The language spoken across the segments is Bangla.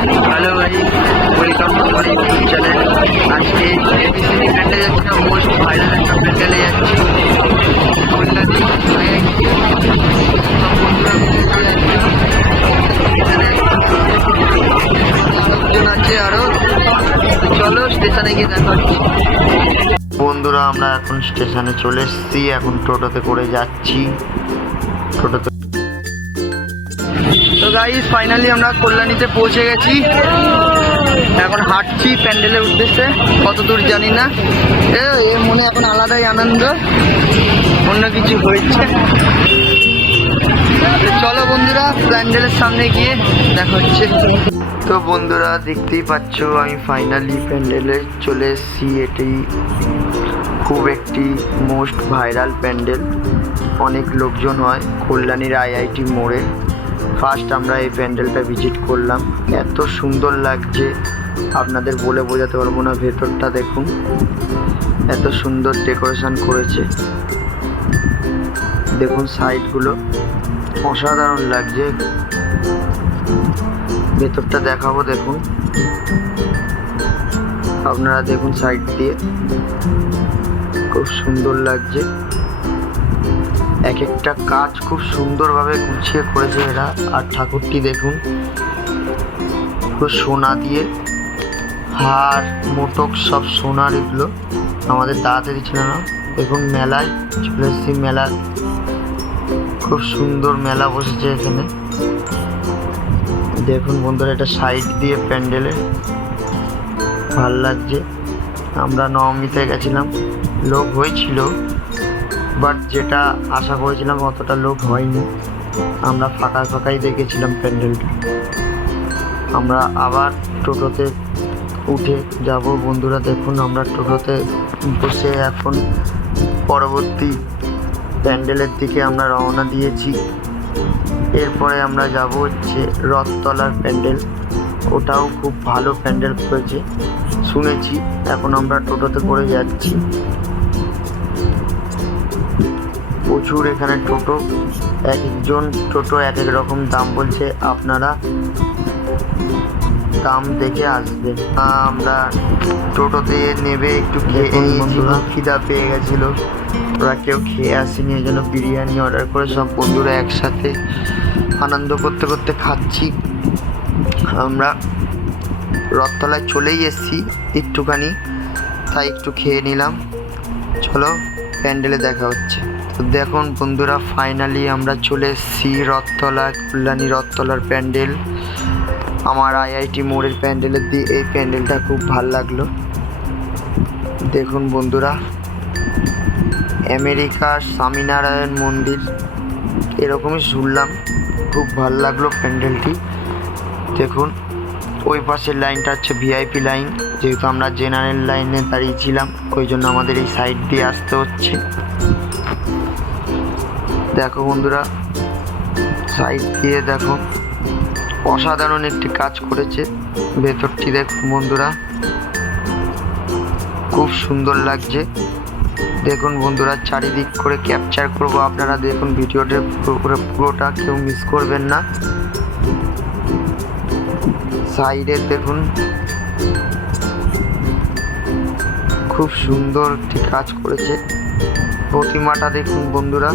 হ্যালো ভাই welcome to my YouTube channel আজকে যাচ্ছি না মোস্ট ভাইরাল একটা প্যান্ডেলে যাচ্ছি। আরও চলো স্টেশনে গিয়ে বন্ধুরা, আমরা এখন স্টেশনে চলে এসেছি। এখন টোটোতে করে যাচ্ছি। টোটোতে গাইস ফাইনালি আমরা কল্যাণীতে পৌঁছে গেছি। এখন হাঁটছি প্যান্ডেলের উদ্দেশ্যে কত দূর জানি না। এ মনে এখন আলাদাই আনন্দ, অন্য কিছু হয়েছে। চলো বন্ধুরা, প্যান্ডেলের সামনে গিয়ে দেখা হচ্ছে। তো বন্ধুরা, দেখতেই পাচ্ছ, আমি ফাইনালি প্যান্ডেলে চলে এসেছি। এটি খুব একটি মোস্ট ভাইরাল প্যান্ডেল। অনেক লোকজন হয় কল্যাণীর আইআইটি মোড়ে। ফার্স্ট আমরা এই প্যান্ডেলটা ভিজিট করলাম। এত সুন্দর লাগছে। আপনাদের বলে বোঝাতে পারব না, ভেতরটা দেখুন। এত সুন্দর ডেকোরেশন করেছে। দেখুন সাইডগুলো অসাধারণ লাগছে। ভেতরটা দেখাবো, দেখুন। আপনারা দেখুন সাইড দিয়ে। খুব সুন্দর লাগছে। এক একটা কাজ খুব সুন্দরভাবে গুছিয়ে করেছে এরা। আর ঠাকুরটি দেখুন, পুরো সোনা দিয়ে হার, মোটক সব সোনার এগুলো। আমাদের তাড়াতাড়ি ছিল না। দেখুন মেলায় চলে এসেছি, মেলা। খুব সুন্দর মেলা বসেছে এখানে। দেখুন বন্ধুরা, এটা সাইড দিয়ে প্যান্ডেলে। ভালো লাগছে। আমরা নবমীতে গেছিলাম। লোক হয়েছিল। বাট যেটা আশা করেছিলাম অতটা লোক হয়নি। আমরা ফাঁকা ফাঁকাই দেখেছিলাম প্যান্ডেলটা। আমরা আবার টোটোতে উঠে যাব। বন্ধুরা, দেখুন, আমরা টোটোতে বসে এখন পরবর্তী প্যান্ডেলের দিকে আমরা রওনা দিয়েছি। এরপরে আমরা যাব হচ্ছে রথতলার প্যান্ডেল। ওটাও খুব ভালো প্যান্ডেল করেছে। শুনেছি, এখন আমরা টোটোতে করে যাচ্ছি। প্রচুর এখানে টোটো এক একজন টোটো এক এক রকম দাম বলছে আপনারা দাম দেখে আসবেন। আমরা টোটোতে নেবে একটু খেয়ে নিয়েছি খিদা পেয়ে গেছিল। ওরা কেউ খেয়ে আসেনি এই জন্য বিরিয়ানি অর্ডার করে সব বন্ধুরা একসাথে আনন্দ করতে করতে খাচ্ছি। আমরা রথতলায় চলেই এসেছি একটুখানি তাই একটু খেয়ে নিলাম। চলো প্যান্ডেলে দেখা হচ্ছে। দেখুন বন্ধুরা ফাইনালি আমরা চলে এসেছি রথতলা, কল্যাণী রথতলার প্যান্ডেল। আমার আইআইটি মোড়ের প্যান্ডেলের দিয়ে এই প্যান্ডেলটা খুব ভালো লাগল। দেখুন বন্ধুরা, আমেরিকার স্বামীনারায়ণ মন্দির, এরকমই শুনলাম, খুব ভালো লাগল প্যান্ডেলটি। দেখুন, ওই পাশের লাইনটা হচ্ছে ভিআইপি লাইন, যেহেতু আমরা জেনারেল লাইনে দাঁড়িয়েছিলাম ওই জন্য আমাদের এই সাইড দিয়ে আসতে হচ্ছে। দেখো বন্ধুরা সাইড দিয়ে দেখো। অসাধারণ একটি কাজ করেছে ভেতরটি দেখুন বন্ধুরা। খুব সুন্দর লাগছে। দেখুন বন্ধুরা, চারিদিক করে ক্যাপচার করব আপনারা। দেখুন ভিডিওটা করে, পুরোটা কেউ মিস করবেন না। সাইডে দেখুন। খুব সুন্দর একটি কাজ করেছে। প্রতিমাটা দেখুন বন্ধুরা।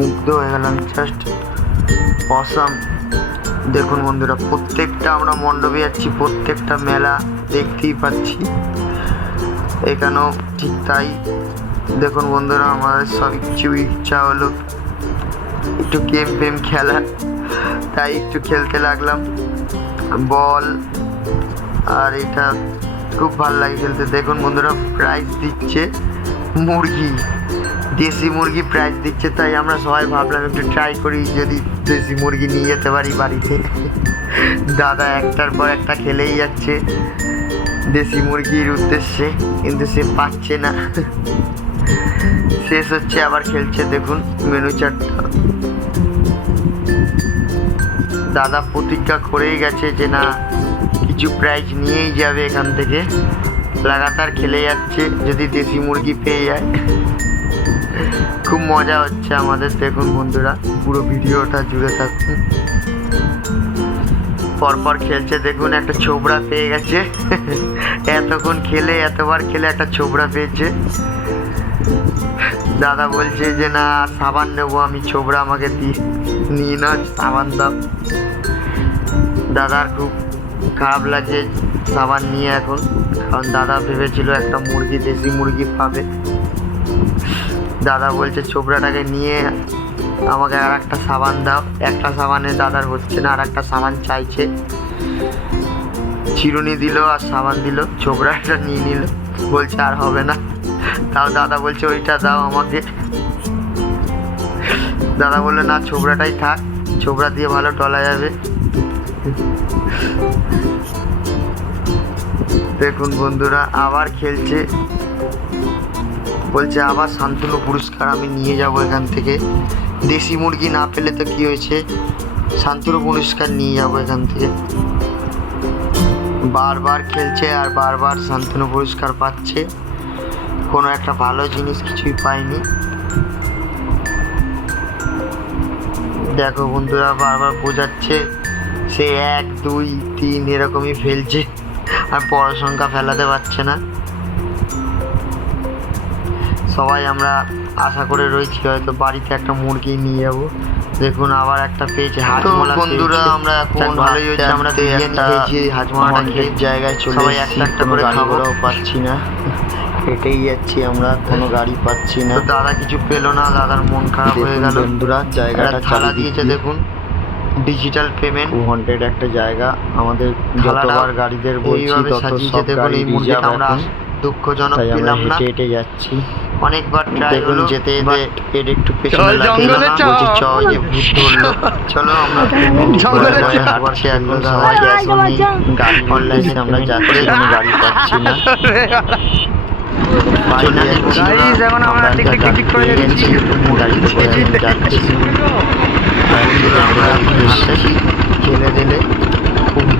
মুগ্ধ হয়ে গেলাম জাস্ট অসাম দেখুন বন্ধুরা, প্রত্যেকটা আমরা মণ্ডপে যাচ্ছি, প্রত্যেকটা মেলা দেখতেই পাচ্ছি। এখানেও ঠিক তাই। দেখুন বন্ধুরা, আমাদের সব কিছু ইচ্ছা হলো একটু গেম ফেম খেলা তাই একটু খেলতে লাগলাম। বল আর এটা খুব ভালো লাগে খেলতে। দেখুন বন্ধুরা প্রাইজ দিচ্ছে মুরগি। দেশি মুরগি প্রাইজ দিচ্ছে, তাই আমরা সবাই ভাবলাম একটু ট্রাই করি, যদি দেশি মুরগি নিয়ে যেতে পারি বাড়িতে। দাদা একটার পর একটা খেলেই যাচ্ছে দেশি মুরগির উদ্দেশ্যে, কিন্তু সে পাচ্ছে না। শেষ হচ্ছে, আবার খেলছে, দেখুন মেনু চারটা দাদা প্রতিজ্ঞা করেই গেছে যে না, কিছু প্রাইজ নিয়েই যাবে এখান থেকে। লাগাতার খেলে যাচ্ছে, যদি দেশি মুরগি পেয়ে যায়। খুব মজা হচ্ছে আমাদের। দেখুন বন্ধুরা, পুরো ভিডিওটা জুড়ে থাকুন। পরপর খেলছে, দেখুন একটা ছোবড়া পেয়ে গেছে। এতক্ষণ খেলে, এতবার খেলে একটা ছোবড়া পেয়েছে। দাদা বলছে যে, না, সাবান নেব আমি, ছোবড়া আমাকে দিয়ে নিয়ে না সাবান দাও। দাদার খুব খারাপ লাগছে, সাবান নিয়ে এখন। কারণ দাদা ভেবেছিল একটা মুরগি, দেশি মুরগি পাবে। দাদা বলছে, ছোবড়াটাকে নিয়ে আমাকে আর একটা সাবান দাও। একটা সাবানে দাদার হচ্ছে না আর একটা সাবান চাইছে। চিরুনি দিল আর সাবান দিল ছোবড়াটা নিয়ে নিল। বলছে, আর হবে না। তাও দাদা বলছে, ওইটা দাও আমাকে। দাদা বলল, না, ছোবড়াটাই থাক, ছোবড়া দিয়ে ভালো টলা যাবে। দেখুন বন্ধুরা, আবার খেলছে। বলছে, আবার শান্তনু পুরস্কার আমি নিয়ে যাব এখান থেকে। দেশি মুরগি না পেলে তো কি হয়েছে? শান্তনু পুরস্কার নিয়ে যাব এখান থেকে। বারবার খেলছে আর বারবার শান্তনু পুরস্কার পাচ্ছে। কোনো একটা ভালো জিনিস কিছুই পায়নি। দেখো বন্ধুরা, বারবার বোঝাচ্ছে, সে এক, দুই, তিন এরকমই ফেলছে। আর সংখ্যা ফেলাতে পারছে না। সবাই আমরা আশা করে রয়েছি হয়তো বাড়িতে একটা মুরগি নিয়ে যাব। দেখুন আবার একটা পেয়েছে হাজমোলা বন্ধুরা আমরা এখন ভালোই হয়েছে আমরা খেয়েছি হাজমোলাটা খেয়ে জায়গায় চলে সবাই একটা একটা করে খাবারও পাচ্ছি না হেঁটেই যাচ্ছি আমরা কোনো গাড়ি পাচ্ছি না। দাদা কিছু পেল না দাদার মন খারাপ হয়ে গেল। বন্ধুরা জায়গাটা থালা দিয়েছে দেখুন। ডিজিটাল পেমেন্ট হান্ড্রেড একটা জায়গা আমাদের যতবার গাড়িদের বলছি তত সব গাড়ি রিজার্ভ আমরা দুঃখজনক আমরা পেলাম না। হেঁটে হেঁটে যাচ্ছি। অনেকবার ট্রাই দেখুন হলো যেতে যেতে এর একটু পেছনে জঙ্গলে চল। চ ওই যে ভূত ধরলো। চলো আমরা জঙ্গলে। হাঁটছি এখন এখন সবাই সবাই গাড়ি অনলাইনে আমরা যাচ্ছি কোনো গাড়ি পাচ্ছি না। এখন আমরা টিক টিক টিক টিক করে যাচ্ছি। গাড়িতে করে যাচ্ছি আমরা এখন দিলে খুব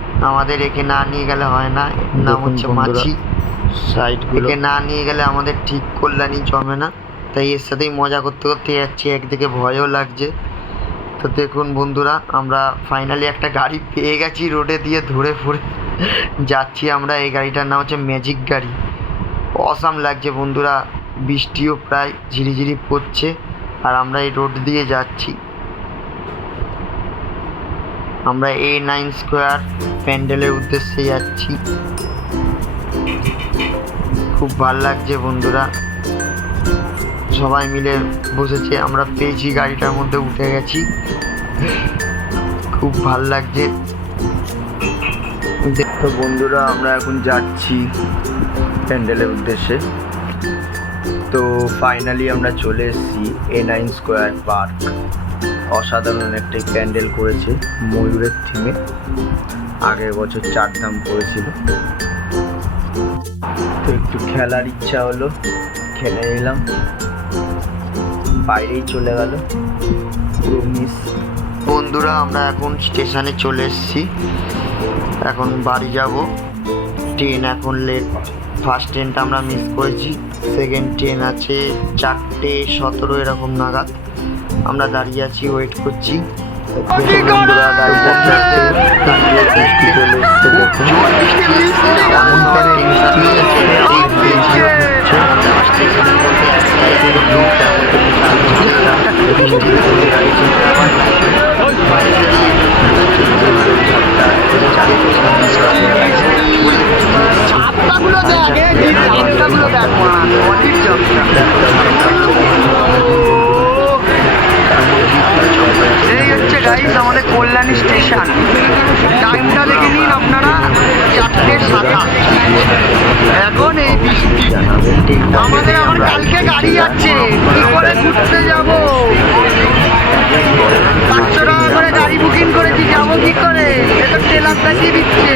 আমাদের একে না নিয়ে গেলে হয় না। এর নাম হচ্ছে মাছি। সাইডগুলো একে না নিয়ে গেলে আমাদের ঠিক কল্যাণী জমে না। তাই এর সাথেই মজা করতে করতে যাচ্ছি একদিকে ভয়ও লাগছে। তো দেখুন বন্ধুরা আমরা ফাইনালি একটা গাড়ি পেয়ে গেছি রোডে দিয়ে ধরে ফুরে যাচ্ছি আমরা এই গাড়িটার নাম হচ্ছে ম্যাজিক গাড়ি। অসাম লাগছে বন্ধুরা বৃষ্টিও প্রায় ঝিরিঝিরি পড়ছে। আর আমরা এই রোড দিয়ে যাচ্ছি। আমরা এ নাইন স্কোয়ার প্যান্ডেলের উদ্দেশ্যে যাচ্ছি। খুব ভালো লাগছে বন্ধুরা। সবাই মিলে বসেছে, আমরা পেয়েছি গাড়িটার মধ্যে উঠে গেছি। খুব ভালো লাগছে। তো বন্ধুরা, আমরা এখন যাচ্ছি প্যান্ডেলের উদ্দেশ্যে। তো ফাইনালি আমরা চলে এসেছি এ নাইন স্কোয়ার পার্ক অসাধারণ একটি প্যান্ডেল করেছে ময়ূরের থিমে আগের বছর চার ধাম করেছিল। তো একটু খেলার ইচ্ছা হলো, খেলে নিলাম বাইরেই চলে গেল। মিস বন্ধুরা, আমরা এখন স্টেশনে চলে এসেছি। এখন বাড়ি যাব। ট্রেন এখন লেট ফার্স্ট ট্রেনটা আমরা মিস করেছি। সেকেন্ড ট্রেন আছে চারটে সতেরো এরকম নাগাদ আমরা দাঁড়িয়ে আছি ওয়েট করছি দেখুন বন্ধুরা গাড়িটা দাঁড়িয়ে বৃষ্টি চলে এসছে দেখুন এমন বৃষ্টি এই বৃষ্টিও হচ্ছে এই হচ্ছে গাইস আমাদের কল্যাণী স্টেশন টাইমটা দেখে নিন আপনারা চারটে সাতাশ এখন এই বৃষ্টি আমাদের আবার কালকে গাড়ি আছে কি করে ঘুরতে যাব পাঁচশো টাকা করে গাড়ি বুকিং করেছি যাব কি করে এটা ট্রেলার দেখিয়ে দিচ্ছে